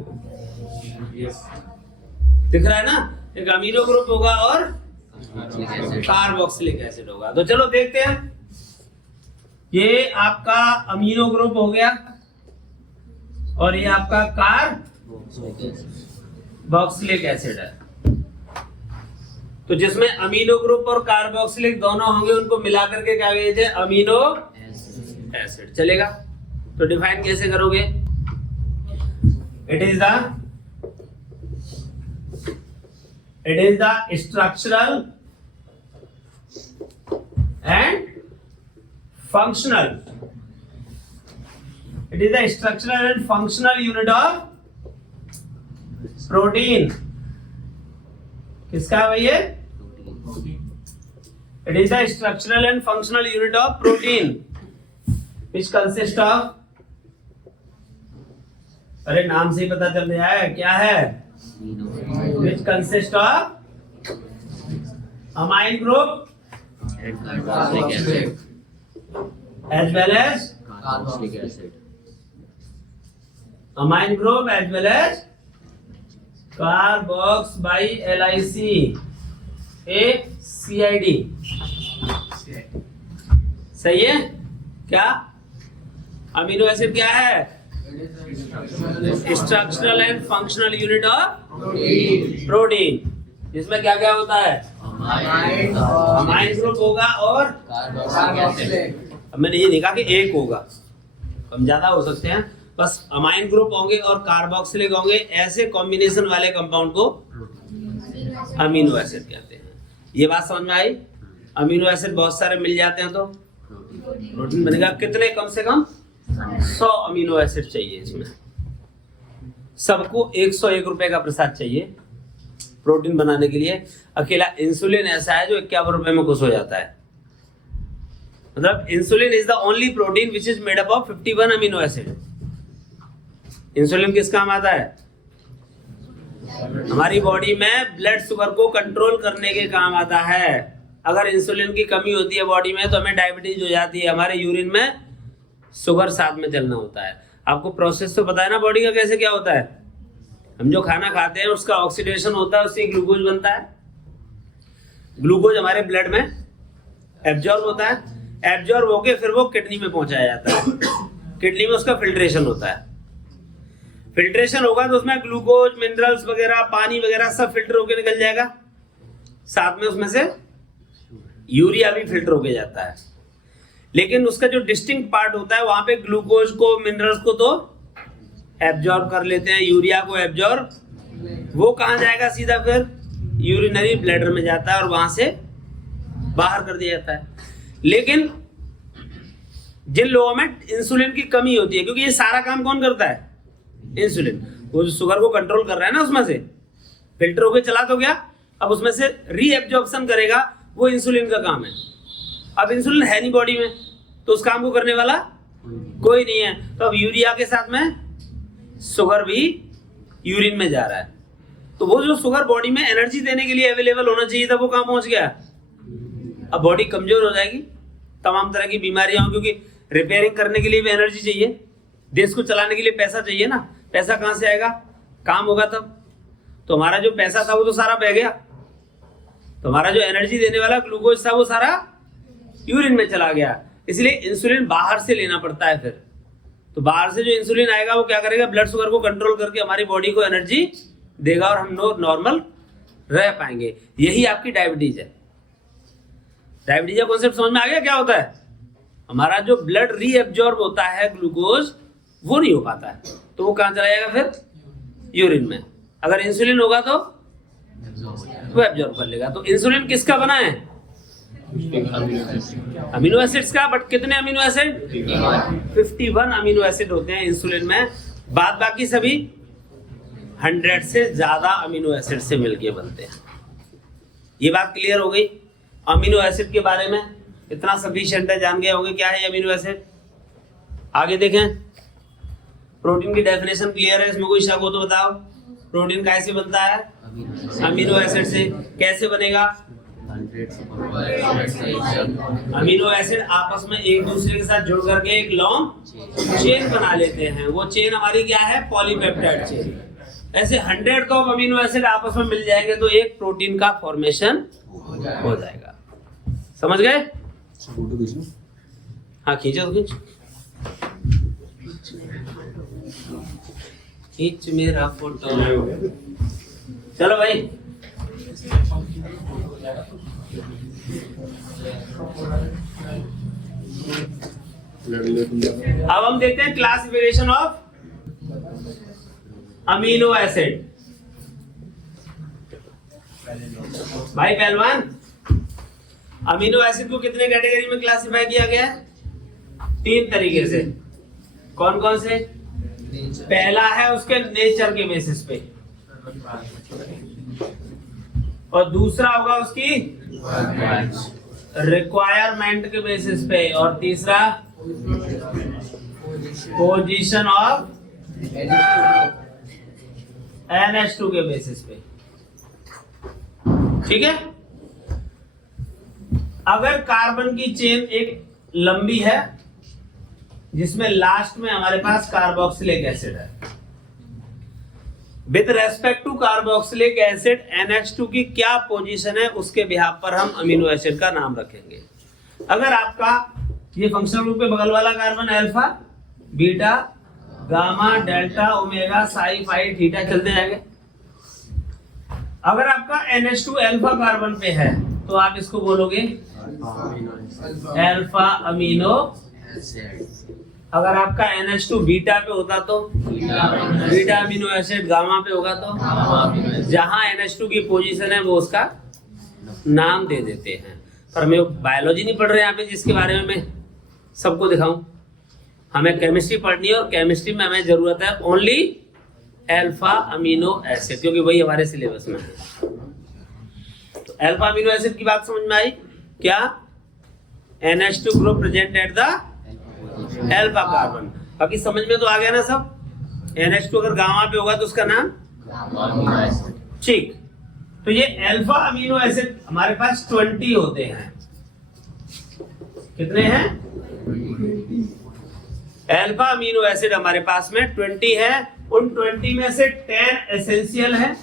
दिख रहा है ना? एक अमीनो ग्रुप होगा और कार्बोक्सिलिक एसिड होगा। तो चलो देखते हैं। ये आपका अमीनो ग्रुप हो गया और ये आपका कार्बोक्सिलिक एसिड है। तो जिसमें अमीनो ग्रुप और कार्बोक्सिलिक दोनों होंगे, उनको मिलाकर के क्या कहते हैं? Amino acid. चलेगा? तो डिफाइन कैसे करोगे? It is the structural and functional, it is the structural and functional unit of protein. किसका है भाई ये? It is the structural and functional unit of protein which consists of, अरे नाम से ही पता चल रहा है क्या है? Which consists of amine group as well as carboxylic acid. amine group as well as carbox by LIC ACID। सही है क्या? अमीनो एसिड क्या है? Structural and functional unit of protein, जिसमें क्या क्या होता है? अमाइन ग्रुप होगा और अब मैंने ये देखा कि एक होगा, कम ज्यादा हो सकते हैं, बस अमाइन ग्रुप होंगे और कार्बोक्सिलिक होंगे। ऐसे कॉम्बिनेशन वाले कंपाउंड को अमीनो एसिड कहते हैं। ये बात समझ में आई? अमीनो एसिड बहुत सारे मिल जाते हैं तो प्रोटीन बनेगा। कितने? कम से कम 100 अमीनो एसिड चाहिए इसमें। सबको 101 रुपए का प्रसाद चाहिए प्रोटीन बनाने के लिए। अकेला इंसुलिन ऐसा है जो 51 रुपए में खुश हो जाता है। मतलब insulin is the only protein which is made up of 51 amino acid. Insulin किस काम आता है? हमारी बॉडी में ब्लड शुगर को कंट्रोल करने के काम आता है। अगर इंसुलिन की कमी होती है बॉडी में तो हमें डायबिटीज हो जाती है। हमारे यूरिन में शुगर साथ में चलना होता है। आपको प्रोसेस तो पता है ना बॉडी का कैसे क्या होता है? हम जो खाना खाते हैं उसका ऑक्सीडेशन होता है, उससे ग्लूकोज बनता है। ग्लूकोज हमारे ब्लड में एब्जॉर्ब होता है, एब्जॉर्ब होके फिर वो किडनी में पहुंचाया जाता है। किडनी में उसका फिल्ट्रेशन होता है। फिल्ट्रेशन होगा तो उसमें ग्लूकोज, मिनरल्स वगैरह, पानी वगैरह सब फिल्टर होके निकल जाएगा। साथ में उसमें से यूरिया भी फिल्टर होके जाता है। लेकिन उसका जो डिस्टिंक्ट पार्ट होता है वहां पे ग्लूकोज को, मिनरल्स को तो एब्जॉर्ब कर लेते हैं, यूरिया को एब्जॉर्ब, वो कहां जाएगा? सीधा फिर यूरिनरी ब्लैडर में जाता है और वहां से बाहर कर दिया जाता है। लेकिन जिन लोगों में इंसुलिन की कमी होती है, क्योंकि ये सारा काम कौन करता है? इंसुलिन। वो जो शुगर को कंट्रोल कर रहा है ना, उसमें से फिल्टर होकर चला तो गया, अब उसमें से रीएब्जॉर्प्शन करेगा, वो इंसुलिन का काम है। अब इंसुलिन है नहीं बॉडी में तो उस काम को करने वाला कोई नहीं है। तो अब यूरिया के साथ में शुगर भी यूरिन में जा रहा है। तो वो जो शुगर बॉडी में एनर्जी देने के लिए अवेलेबल होना चाहिए था, वो कहां पहुंच गया? अब बॉडी कमजोर हो जाएगी, तमाम तरह की बीमारियां, क्योंकि रिपेयरिंग करने के लिए भी एनर्जी चाहिए, देश को चलाने के लिए पैसा चाहिए ना। पैसा कहां से आएगा? काम होगा तब। तो हमारा जो पैसा था वो तो सारा बह गया। तो हमारा जो एनर्जी देने वाला ग्लूकोज था वो सारा यूरिन में चला गया। इसलिए इंसुलिन बाहर से लेना पड़ता है फिर। तो बाहर से जो इंसुलिन आएगा वो क्या करेगा, ब्लड शुगर को कंट्रोल करके हमारी बॉडी को एनर्जी देगा और हम नॉर्मल रह पाएंगे। यही आपकी डायबिटीज है। डायबिटीज का कॉन्सेप्ट समझ में आ गया क्या होता है? हमारा जो ब्लड रीएब्जॉर्ब होता है ग्लूकोज, वो नहीं हो पाता है, तो वो कहाँ चला जाएगा फिर? यूरिन में। अगर इंसुलिन होगा तो वो एब्जॉर्ब कर लेगा। तो इंसुलिन किसका बना है? अमीनो एसिड्स का। बट कितने अमीनो एसिड? 51 अमीनो एसिड होते हैं इंसुलिन में। बाद बाकी सभी 100 से ज्यादा अमीनो एसिड से मिलके बनते हैं। ये बात क्लियर हो गई अमीनो एसिड के बारे में? इतना सफिशिएंट है, जान गए होंगे क्या है अमीनो एसिड। आगे देखें, प्रोटीन की डेफिनेशन क्लियर है, इसमें कोई शक हो तो बताओ। प्रोटीन कैसे बनता है? अमीनो एसिड से। कैसे बनेगा? अमीनो एसिड आपस में एक दूसरे के साथ जुड़ करके एक लॉन्ग चेन बना लेते हैं। वो चेन हमारी क्या है? Polypeptide chain. ऐसे 100 अमीनो एसिड आपस में मिल जाएंगे तो एक प्रोटीन का फॉर्मेशन हो जाएगा। समझ गए? हाँ खींचो तो खींच मेरा फोटो। चलो भाई, अब हम देखते हैं क्लासिफिकेशन ऑफ अमीनो एसिड। भाई पहलवान, अमीनो एसिड को कितने कैटेगरी में क्लासिफाई किया गया है? 3 तरीके से। कौन कौन से? पहला है उसके नेचर के बेसिस पे, और दूसरा होगा उसकी रिक्वायरमेंट के बेसिस पे, और तीसरा पोजीशन ऑफ NH2 के बेसिस पे। ठीक है? अगर कार्बन की चेन एक लंबी है जिसमें लास्ट में हमारे पास कार्बोक्सिलिक एसिड है, with respect to carboxylic acid NH2 की क्या पोजीशन है उसके बिहाफ पर हम अमीनो एसिड का नाम रखेंगे। अगर आपका ये फंक्शनल ग्रुप के बगल वाला carbon alpha, beta, gamma, delta, omega, psi, phi, theta चलते जाएंगे। अगर आपका NH2 अल्फा कार्बन पे है तो आप इसको बोलोगे अल्फा अमीनो। अगर आपका NH2 बीटा पे होता तो बीटा अमीनो एसिड, गामा पे होगा तो जहां NH2 की पोजीशन है वो उसका नाम दे देते हैं। पर हमें बायोलॉजी नहीं पढ़ रहे यहाँ पे जिसके बारे में मैं सबको दिखाऊं। हमें केमिस्ट्री पढ़नी है और केमिस्ट्री में हमें जरूरत है ओनली अल्फा अमीनो एसिड, क्योंकि वही हमारे सिलेबस में है। तो अल्फा अमीनो एसिड की बात समझ में आई क्या? NH2 group present at the alpha carbon. बाकी समझ में तो आ गया ना सब? NH2 अगर गामा पे होगा तो उसका नाम ठीक। तो ये अल्फा अमीनो एसिड हमारे पास 20 होते हैं। कितने हैं? अल्फा अमीनो एसिड हमारे पास में 20 है। उन 20 में से 10 एसेंशियल है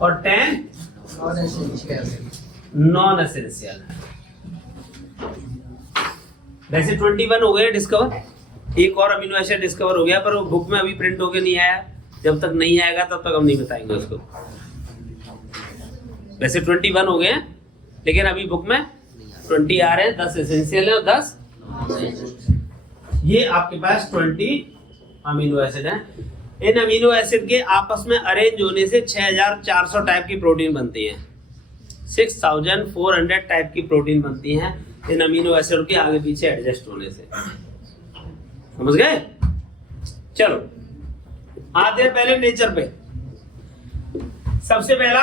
और 10 नॉन एसेंशियल है। वैसे 21 हो गए डिस्कवर। एक और अमीनो एसिड डिस्कवर हो गया पर वो बुक में अभी प्रिंट होके नहीं आया। जब तक नहीं आएगा तब तक हम नहीं बताएंगे उसको। वैसे 21 हो गए हैं लेकिन अभी बुक में 20 आ रहे हैं। 10 एसेंशियल है और 10 ये आपके पास 20 अमीनो एसिड है। इन अमीनो एसिड के आपस में अरेंज होने से 6400 टाइप की प्रोटीन बनती है। 6400 टाइप की प्रोटीन बनती हैं इन अमीनो एसिड के आगे पीछे एडजस्ट होने से। समझ गए? चलो आते हैं पहले नेचर पे। सबसे पहला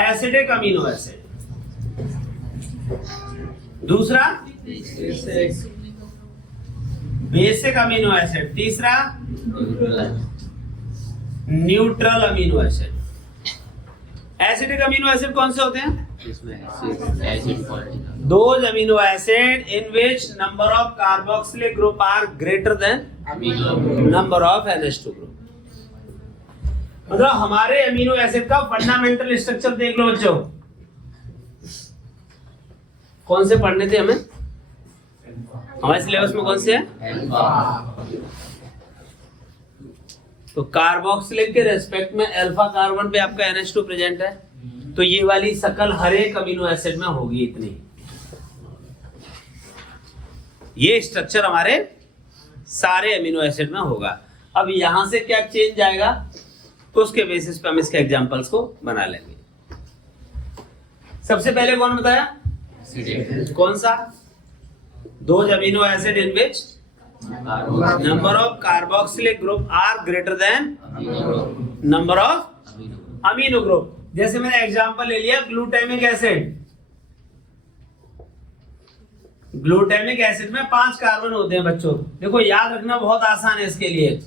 एसिडिक अमीनो एसिड, दूसरा बेसिक अमीनो एसिड, तीसरा neutral amino acid. Acidic amino acid कौन से होते हैं? Those amino acid in which number of carboxylic group are greater than number of NH2 group। मतलब हमारे अमीनो एसिड का फंडामेंटल स्ट्रक्चर देख लो बच्चों। कौन से पढ़ने थे हमें? हमारे सिलेबस में कौन से है? अल्फा। तो कार्बोक्सिलिक के रेस्पेक्ट में अल्फा कार्बन पे आपका NH2 प्रेजेंट है, तो ये वाली शकल हर एक अमीनो एसिड में होगी इतनी। ये स्ट्रक्चर हमारे सारे अमीनो एसिड में होगा। अब यहां से क्या चेंज आएगा तो उसके बेसिस पे हम इसके एग्जांपल्स को बना लेंगे। सबसे पहले कौन बताया? कौन सा? Those amino acid in which number of carboxylic group are greater than number of amino group. जैसे मैंने एग्जांपल ले लिया ग्लूटामिक एसिड। ग्लूटामिक एसिड में 5 कार्बन होते हैं बच्चों। देखो याद रखना बहुत आसान है इसके लिए।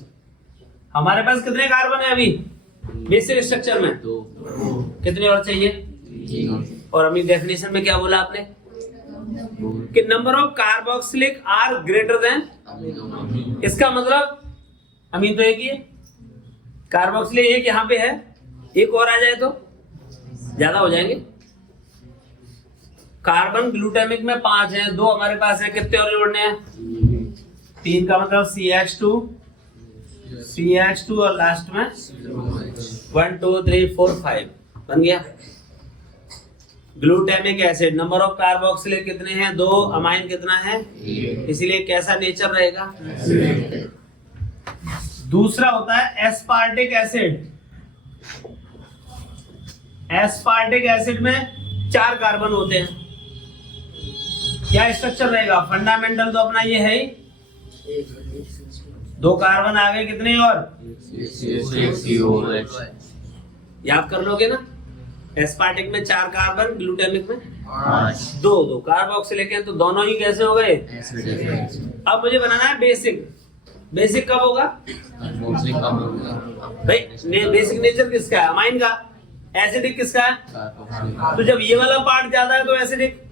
हमारे पास कितने कार्बन है अभी बेसिक स्ट्रक्चर में? 2। कितने और चाहिए? और अभी डेफिनेशन में क्या बोला आपने कि number of carboxylic are greater than. इसका मतलब अमीन तो एक ही है, कार्बोक्सिलिक एक यहाँ पे है, एक और आ जाए तो ज्यादा हो जाएंगे। कार्बन ग्लूटामिक में 5 हैं, 2 हमारे पास है, कितने और जोड़ने हैं? 3 का मतलब CH2 और लास्ट में 1 2 3 4 5 बन गया। Glutamic acid number of carboxylic कितने हैं? 2। अमाइन कितना है? इसीलिए कैसा नेचर रहेगा? दूसरा होता है एस्पार्टिक एसिड। एस्पार्टिक एसिड में 4 कार्बन होते हैं। क्या स्ट्रक्चर रहेगा? फंडामेंटल तो अपना ये है ही, 2 कार्बन आ गए, कितने और? याद कर लोगे ना? एस्पार्टिक में 4 कार्बन, ग्लूटामिक में 2 कार्बोक्सिलिक है, तो दोनों ही कैसे हो गए? अब मुझे बनाना है बेसिक। बेसिक कब होगा भाई? बेसिक नेचर किसका है? अमाइन का। एसिडिक किसका है? तो जब ये वाला पार्ट ज्यादा है तो एसिडिक,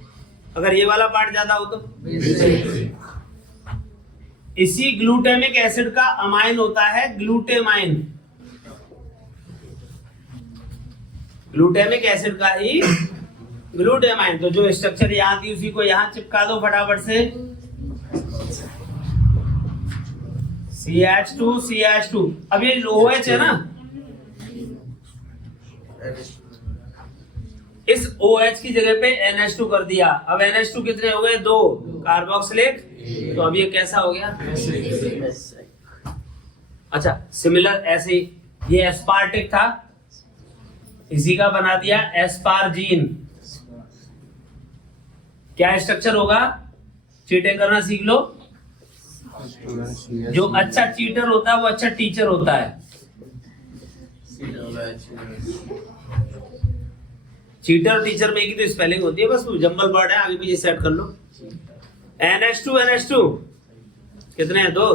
अगर ये वाला पार्ट ज्यादा हो तो इसी ग्लूटामिक एसिड का अमाइन होता है ग्लूटेमाइन। ग्लूटामिक एसिड का ही ग्लूटेमाइन। तो जो स्ट्रक्चर यहां थी उसी को यहां चिपका दो फटाफट से। CH2। अब ये OH है ना, इस OH की जगह पे NH2 कर दिया। अब NH2 कितने हो गए? 2 कार्बोक्सिलिक। तो अब ये कैसा हो गया? अच्छा सिमिलर ऐसे ये एस्पार्टिक था, इसी का बना दिया एस्पार्जीन। क्या स्ट्रक्चर होगा? चीटिंग करना सीख लो। जो अच्छा चीटर होता है वो अच्छा टीचर होता है। चीटर और टीचर में एक ही तो स्पेलिंग होती है, बस जंबल वर्ड है, आगे पीछे सेट कर लो। NH2 कितने हैं? 2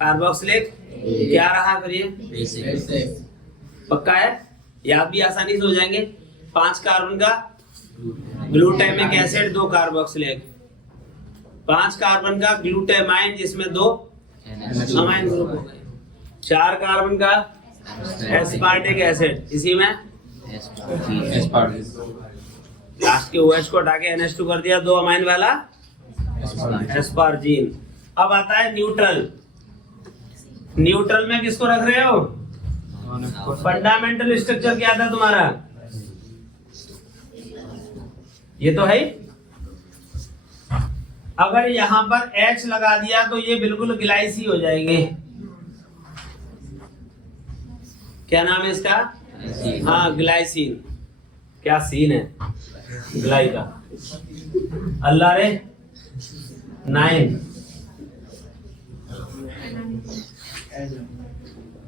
कार्बोक्सिलिक। क्या रहा फिर ये? पक्का है, याद भी आसानी से हो जाएंगे। 5 कार्बन का ग्लूटामिक एसिड, 2 कार्बोक्सिलिक। 5 कार्बन का ग्लूटामाइन जिसमें 2 अमाइन ग्रुप हो गए। 4 कार्बन का एस्पार्टिक एसिड, इसी में लास्ट के OH को हटा के NH2 कर दिया, 2 अमाइन वाला एस्पार्जीन। अब आता है न्यूट्रल। न्यूट्रल में किसको रख रहे हो? फंडामेंटल स्ट्रक्चर क्या था तुम्हारा? ये तो है। अगर यहां पर H लगा दिया तो ये बिल्कुल ग्लाइसी हो जाएंगे। क्या नाम है इसका? हाँ ग्लाइसिन। क्या सीन है ग्लाई का? अल्लाह रे 9।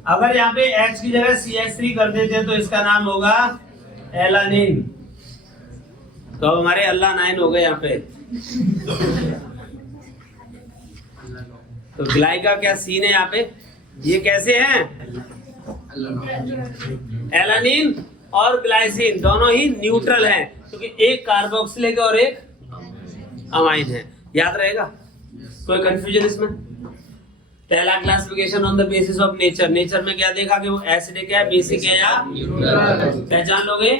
अगर यहाँ पे H की जगह CH3 कर देते तो इसका नाम होगा एलानिन। तो अब हमारे अल्लाह 9 हो गए यहाँ पे। तो ग्लाई का क्या सीन है यहाँ पे? ये कैसे हैं? एलानिन और ग्लाइसिन दोनों ही न्यूट्रल हैं, क्योंकि एक कार्बोक्सिलिक और एक अमाइन है। याद रहेगा? कोई कंफ्यूजन इसमें? पहला classification on the basis of nature. Nature में क्या देखा कि वो एसिडिक है, बेसिक है या पहचान लोगे?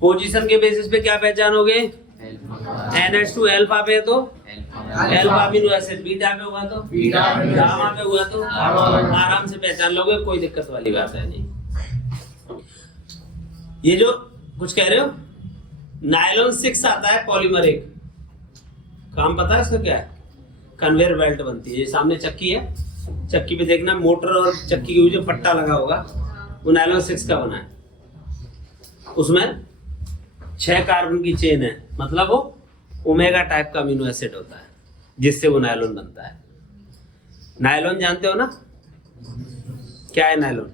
पोजीशन के बेसिस पे क्या पहचानोगे? NH2 अल्फा पे तो अल्फा अमीनो एसिड, बीटा पे हुआ तो बीटा पे, गामा पे हुआ तो गामा। आराम से पहचान लोगे, कोई दिक्कत वाली बात है नहीं। ये जो कुछ कह रहे हो, नायलॉन 6 आता है पॉलीमर 1, काम पता है इसका क्या है? कन्वेयर बेल्ट बनती है। ये सामने चक्की है, चक्की पे देखना मोटर और चक्की के जो पट्टा लगा होगा वो नायलॉन 6 का बना है। उसमें 6 कार्बन की चेन है, मतलब वो ओमेगा टाइप का अमीनो एसिड होता है जिससे वो नायलॉन बनता है। नायलॉन जानते हो ना क्या है? नायलॉन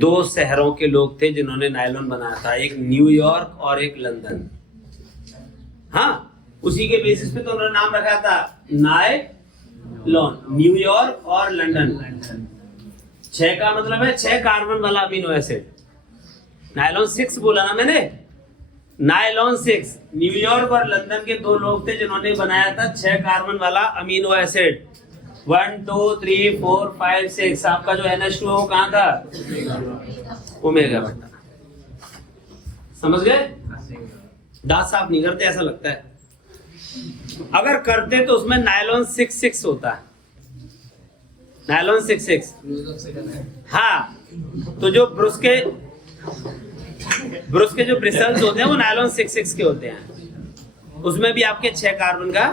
2 शहरों के लोग थे जिन्होंने नायलॉन बनाया था, एक न्यूयॉर्क और एक लंदन। हाँ, उसी के बेसिस पे तो उन्होंने नाम रखा था नायलॉन, न्यूयॉर्क और लंदन। 6 का मतलब है 6 कार्बन वाला अमीनो एसिड। नायलॉन 6 बोला ना मैंने, नायलॉन 6 न्यूयॉर्क और लंदन के 2 लोग थे जिन्होंने बनाया था 6 कार्बन वाला अमीनो एसिड। 1 2 3 4 5 6। आपका जो NH2 है वो कहाँ था? ओमेगा बेटा। समझ गए? दांत साफ नहीं करते ऐसा लगता है, अगर करते तो उसमें नायलॉन 6 होता है, नायलॉन 6। हाँ, तो जो ब्रुश के जो ब्रिसल्स होते हैं वो नायलॉन 6 के होते हैं। उसमें भी आपके 6 कार्बन का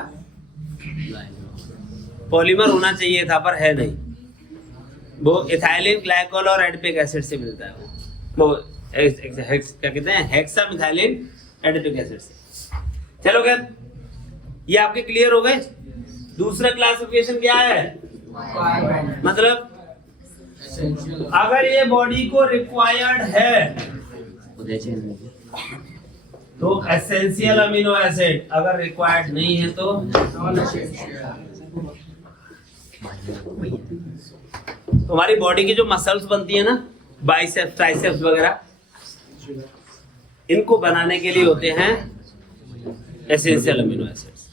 पॉलीमर होना चाहिए था, पर है नहीं। वो इथाइलिन ग्लाइकोल और एडिपिक एसिड से मिलता है। वो क्या कहते हैं, हेक्सा मिथाइलिन एडिपिक एसिड से। चलो खैर, ये आपके क्लियर हो गए। दूसरा क्लासिफिकेशन क्या है? मतलब अगर ये बॉडी को रिक्वायर्ड है तो एसेंशियल अमीनो एसिड, अगर रिक्वायर्ड नहीं है तो हमारी बॉडी की जो मसल्स बनती है ना, बाइसेप्स ट्राइसेप्स वगैरह, इनको बनाने के लिए होते हैं एसेंशियल अमीनो एसिड्स।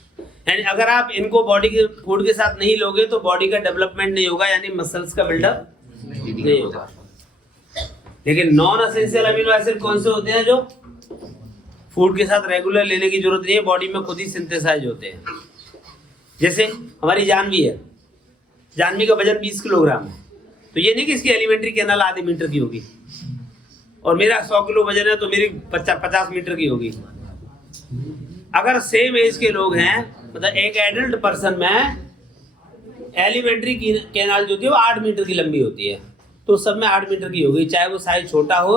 यानी अगर आप इनको बॉडी के फूड के साथ नहीं लोगे तो बॉडी का डेवलपमेंट नहीं होगा, यानी मसल्स का बिल्डअप नहीं होगा। लेकिन नॉन एसेंशियल अमीनो एसिड कौन से होते हैं? जो फूड के साथ रेगुलर लेने की जरूरत नहीं है, बॉडी में खुद ही सिंथेसाइज होते हैं। जैसे हमारी जानवी है, जानवी का वजन 20 किलोग्राम है, तो ये नहीं कि इसकी एलिमेंट्री कैनाल आधे मीटर की होगी और मेरा 100 किलो वजन है तो मेरी 50 मीटर की होगी। अगर सेम एज के लोग हैं, मतलब एक एडल्ट पर्सन में एलिमेंट्री कैनाल जो होती है वो 8 मीटर की लंबी होती है, तो सब में 8 मीटर की होगी, चाहे वो साइज छोटा हो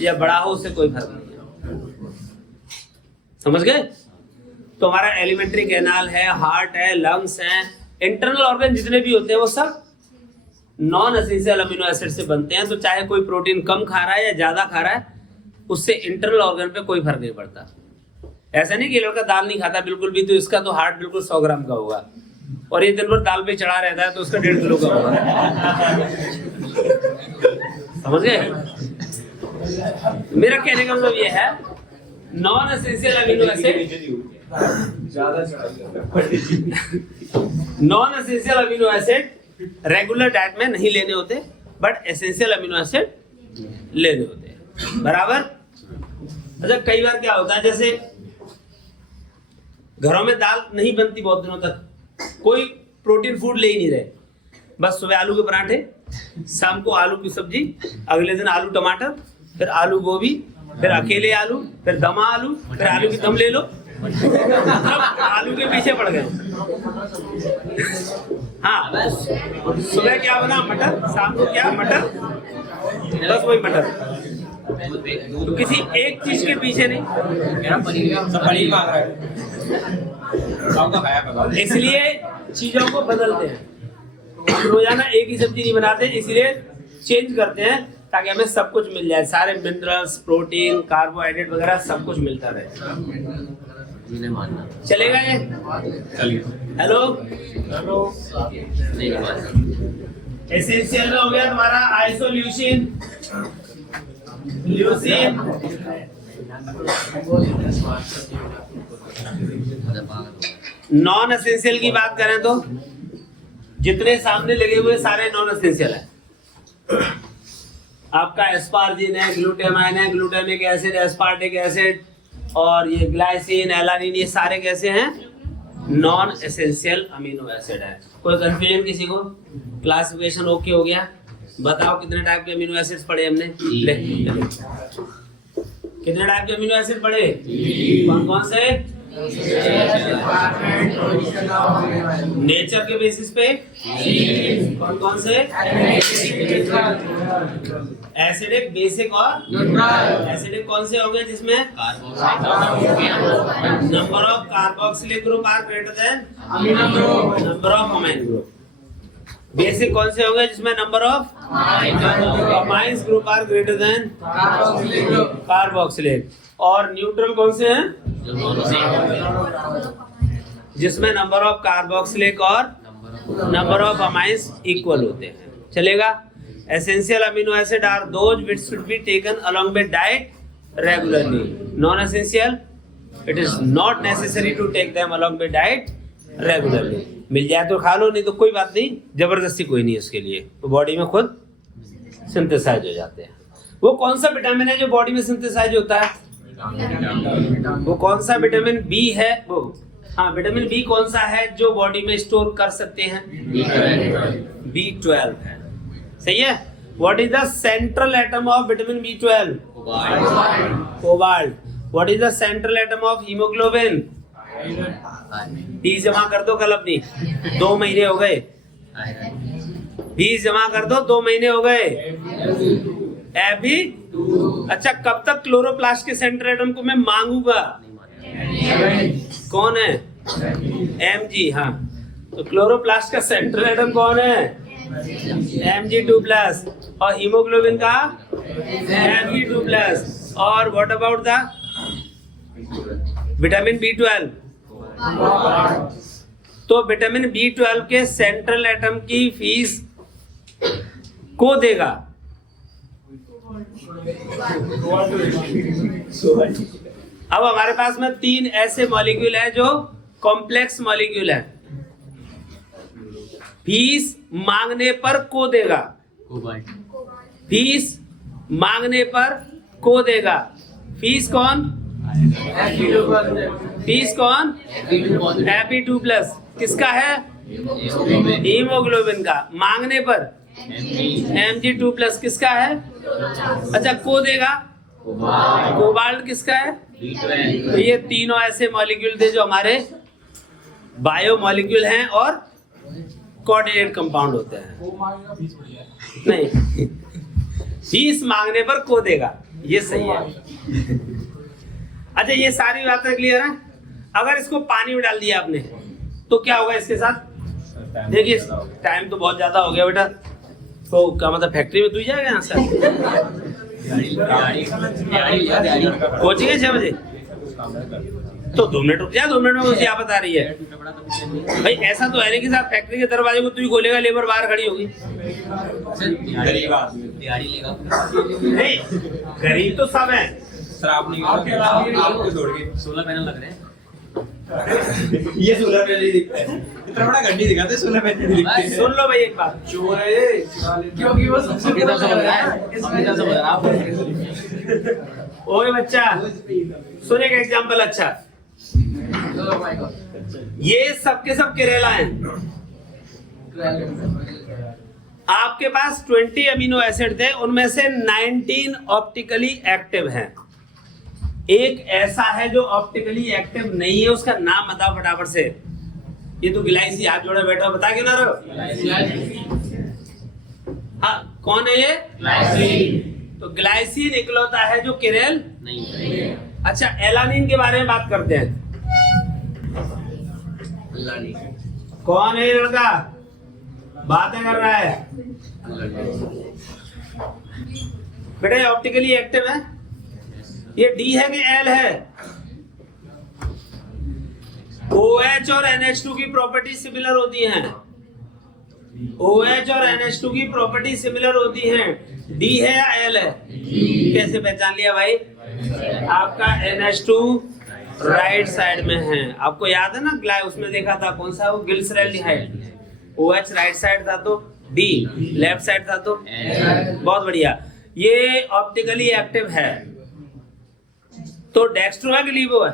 या बड़ा हो, उससे कोई फर्क नहीं है। समझ गए? तो हमारा एलिमेंट्री कैनाल है, हार्ट है, लंग्स हैं, इंटरनल ऑर्गन जितने भी होते हैं वो सब नॉन एसेंशियल अमीनो एसिड से बनते हैं। तो चाहे कोई प्रोटीन कम खा रहा है या ज्यादा खा रहा है, उससे इंटरनल ऑर्गन पे कोई फर्क नहीं पड़ता। ऐसा नहीं कि लड़का दाल नहीं खाता बिल्कुल भी, तो इसका तो हार्ट बिल्कुल 100 ग्राम का होगा, और ये दिन भर दाल पे चढ़ा रहता है तो उसका 1.5 किलो का होगा। समझ गए? मेरा कहने का मतलब ये है, non essential amino acid, non essential amino acid regular diet में नहीं लेने होते, बट एसेंशियल अमीनो एसिड लेने होते हैं। बराबर? अच्छा, कई बार क्या होता है, जैसे घरों में दाल नहीं बनती बहुत दिनों तक, कोई प्रोटीन फूड ले ही नहीं रहे, बस सुबह आलू के पराठे, शाम को आलू की सब्जी, अगले दिन आलू टमाटर, फिर आलू गोभी, फिर अकेले आलू, फिर दमा आलू, फिर आलू की दम ले लो, सब आलू के पीछे पड़ गए। हाँ, सुबह क्या बना? मटर, शाम को क्या? मटर, बस वही मटर। तो किसी एक चीज के पीछे नहीं, पनीर मांग रहा है, इसलिए चीजों को बदलते हैं। हम रोजाना एक ही सब्जी नहीं बनाते, इसलिए चेंज करते हैं ताकि हमें सब कुछ मिल जाए, सारे मिनरल्स, प्रोटीन, कार्बोहाइड्रेट वगैरह सब कुछ मिलता रहे। चलेगा ये? हेलो, एसेंशियल में हो गया तुम्हारा आइसोल्यूसिन, ल्यूसिन, नॉन एसेंशियल की बात करें तो जितने सामने लगे हुए सारे नॉन एसेंशियल है। आपका एस्पार्जिन है, ग्लूटामाइन है, ग्लूटामिक एसिड, एस्पार्टिक एसिड, और ये ग्लाइसिन, एलानिन, ये सारे कैसे हैं? नॉन एसेंशियल अमीनो एसिड है। कोई कंफ्यूजन किसी को? क्लासिफिकेशन ओके हो गया? बताओ कितने टाइप के अमीनो एसिड्स पढ़े हमने? कितने टाइप के अमीनो एसिड पढ़े? कौन कौन से? नेचर के बेसिस पे कौन कौन से? एसिडिक, बेसिक और न्यूट्रल। एसिडिक कौन से होंगे? जिसमें number of carboxylic group are greater than number of amine group. Basic कौन से होंगे? जिसमें number of amines group are greater than carboxylic. और न्यूट्रल कौन से हैं? जिसमें नंबर ऑफ कार्बोक्सिलिक और नंबर ऑफ अमाइन्स इक्वल होते हैं। चलेगा? Essential amino acid are those which should be taken along with diet regularly. Non essential, it is not necessary to take them along with diet regularly. मिल जाए तो खा लो, नहीं तो कोई बात नहीं, जबरदस्ती कोई नहीं उसके लिए, तो बॉडी में खुद सिंथेसाइज हो जाते हैं। वो कौन सा विटामिन है जो बॉडी में सिंथेसाइज होता है? वो कौन सा विटामिन बी है? वो हाँ, विटामिन बी कौन सा है जो बॉडी में स्टोर कर सकते हैं? B12 है। सही है। What is the central atom of vitamin B12? Cobalt. What is the central atom of haemoglobin? 20 जमा कर दो कल अपनी, 2 महीने हो गए। 20 जमा कर दो, 2 महीने हो गए। एबी। अच्छा, कब तक क्लोरोप्लास्ट के सेंट्रल एटम को मैं मांगूंगा? कौन है? Mg। हाँ, तो क्लोरोप्लास्ट का सेंट्रल एटम कौन है? Mg2+। और हीमोग्लोबिन का Mg2+। और what about the vitamin B12? तो विटामिन B12 के सेंट्रल एटम की फीस को देगा? अब हमारे पास में 3 ऐसे मॉलिक्यूल हैं जो कॉम्प्लेक्स मॉलिक्यूल है। फीस मांगने पर को देगा। फीस मांगने पर को देगा। फीस कौन? फीस कौन? Fe2+। किसका है? हीमोग्लोबिन का। मांगने पर Mg2+। किसका है? अच्छा, को देगा? कोबाल्ट किसका है? तो ये तीनों ऐसे मॉलिक्यूल थे जो हमारे बायो मॉलिक्यूल हैं और कोऑर्डिनेट कंपाउंड होते हैं। नहीं, फीस मांगने पर को देगा, ये सही है। अच्छा, ये सारी बातें क्लियर है। अगर इसको पानी में डाल दिया आपने तो क्या होगा इसके साथ? देखिए, टाइम तो बहुत ज्यादा हो गया बेटा, तो क्या मतलब फैक्ट्री में तू ही जाएगा यहाँ से? कोचिंग है 6 बजे, तो 2 मिनट रुक जा। 2 मिनट में मुझे क्या बता रही है भाई? ऐसा तो है नहीं कि साहब फैक्ट्री के दरवाजे को तू ही खोलेगा, लेबर बाहर खड़ी होगी। नहीं, गरीब तो सब है। सर आप नहीं आपको छोड़ के 16 पैनल लग रहे हैं। ये 16 पैनल ही दिखता है, इतना बड़ा गड्डी दिखाते 16 पैनल दिखते हैं। सुन लो भाई एक बात, चोर है ये, क्योंकि वो सबसे बड़ा आप ओए बच्चा सुन एक एग्जांपल। अच्छा, ये सबके सब केरला हैं। आपके पास 20 अमीनो एसिड थे, उनमें से 19 ऑप्टिकली एक्टिव हैं। एक ऐसा है जो ऑप्टिकली एक्टिव नहीं है, उसका नाम बताओ फटाफट से। ये तो ग्लाइसिन, हाथ जोड़े बैठा, बता क्यों ना रहो? हाँ, कौन है ये? ग्लाइसिन। तो ग्लाइसिन इकलौता है जो केरल नहीं है। अच्छा, एलानिन के बारे में बात करते हैं। कौन है ये लड़का बातें कर रहा है? बेटे ऑप्टिकली एक्टिव है। ये डी है कि एल है? OH और NH2 की प्रॉपर्टी सिमिलर होती हैं। OH और NH2 की प्रॉपर्टी सिमिलर होती हैं। डी है या एल है? कैसे पहचान लिया भाई? आपका NH2 राइट साइड में है। आपको याद है ना, उसमें देखा था कौन सा, वो ग्लिसरैल्डिहाइड। OH राइट साइड था तो डी, लेफ्ट साइड था तो बहुत बढ़िया। ये ऑप्टिकली एक्टिव है। तो डेक्स्ट्रो है कि लीवो है?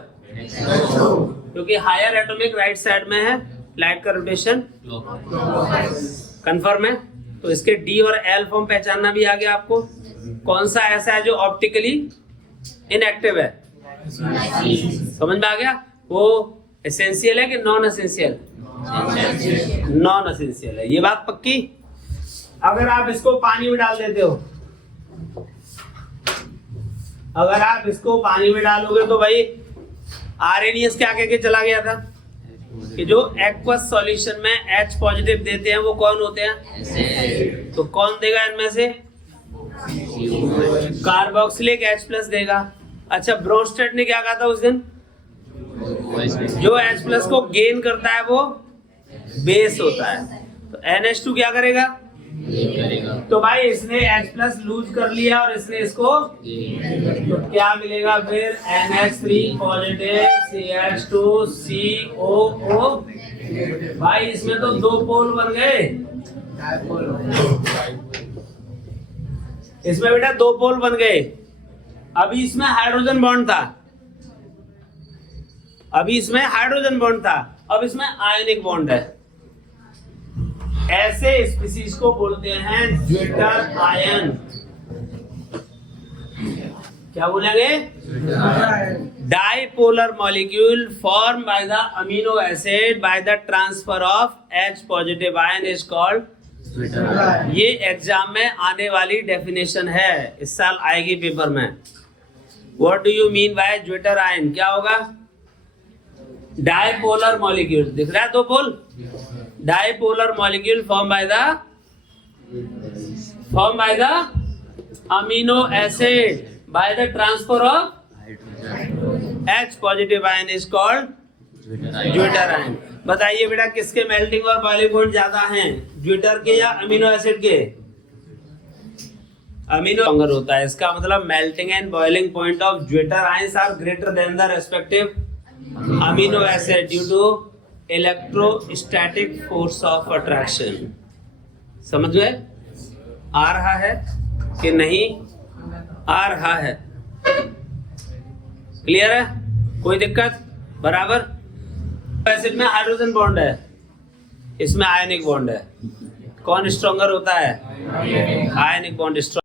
क्योंकि हायर एटॉमिक राइट साइड में है, लाइट का रोटेशन कंफर्म है। तो इसके डी और एल फॉर्म पहचानना भी आ गया आपको। कौन सा ऐसा है जो ऑप्टिकली इनएक्टिव है? समझ में आ गया? वो एसेंशियल है कि नॉन एसेंशियल? नॉन एसेंशियल है, ये बात पक्की। अगर आप इसको पानी में डाल देते हो, अगर आप इसको पानी में डालोगे तो भाई आर्हेनियस क्या कह के चला गया था कि जो एक्वस सॉल्यूशन में H पॉजिटिव देते हैं वो कौन होते हैं? तो कौन देगा इनमें से? कार्बोक्सिलिक H प्लस देगा। अच्छा, ब्रोंस्टेड ने क्या कहा था उस दिन? जो H प्लस को गेन करता है वो बेस होता है। तो NH2 क्या करेगा? तो भाई इसने H प्लस लूज कर लिया और इसने इसको, तो क्या मिलेगा फिर? NH3 positive CH2COO। भाई इसमें तो दो पोल बन गए, इसमें बेटा दो पोल बन गए। अभी इसमें हाइड्रोजन बॉन्ड था, अभी इसमें हाइड्रोजन बॉन्ड था, अब इसमें आयनिक बॉन्ड है। ऐसे स्पीसीज को बोलते हैं ज्वेटर आयन। क्या बोलेंगे? Dipolar molecule form by the amino acid by the transfer of H positive ion is called. ये एग्जाम में आने वाली डेफिनेशन है, इस साल आएगी पेपर में। What do you mean by zwitter ion? क्या होगा? डाइपोलर मॉलिक्यूल, दिख रहा है दो पोल? Dipolar molecule form by the amino acid by the transfer of H positive ion is called zwitter ion. बताइए बेटा किसके मेल्टिंग और बॉइलिंग पॉइंट ज्यादा हैं, ज्वेटर के या अमीनो एसिड के? अमीनो होता है, इसका मतलब melting and boiling point of zwitter ions are greater than the respective amino acid due to electrostatic force of attraction. समझ गए? आ रहा है कि नहीं आ रहा है? क्लियर है? कोई दिक्कत? बराबर। एसिड में हाइड्रोजन बॉन्ड है, इसमें आयनिक बॉन्ड है। कौन स्ट्रॉन्गर होता है? Ionic bond strong.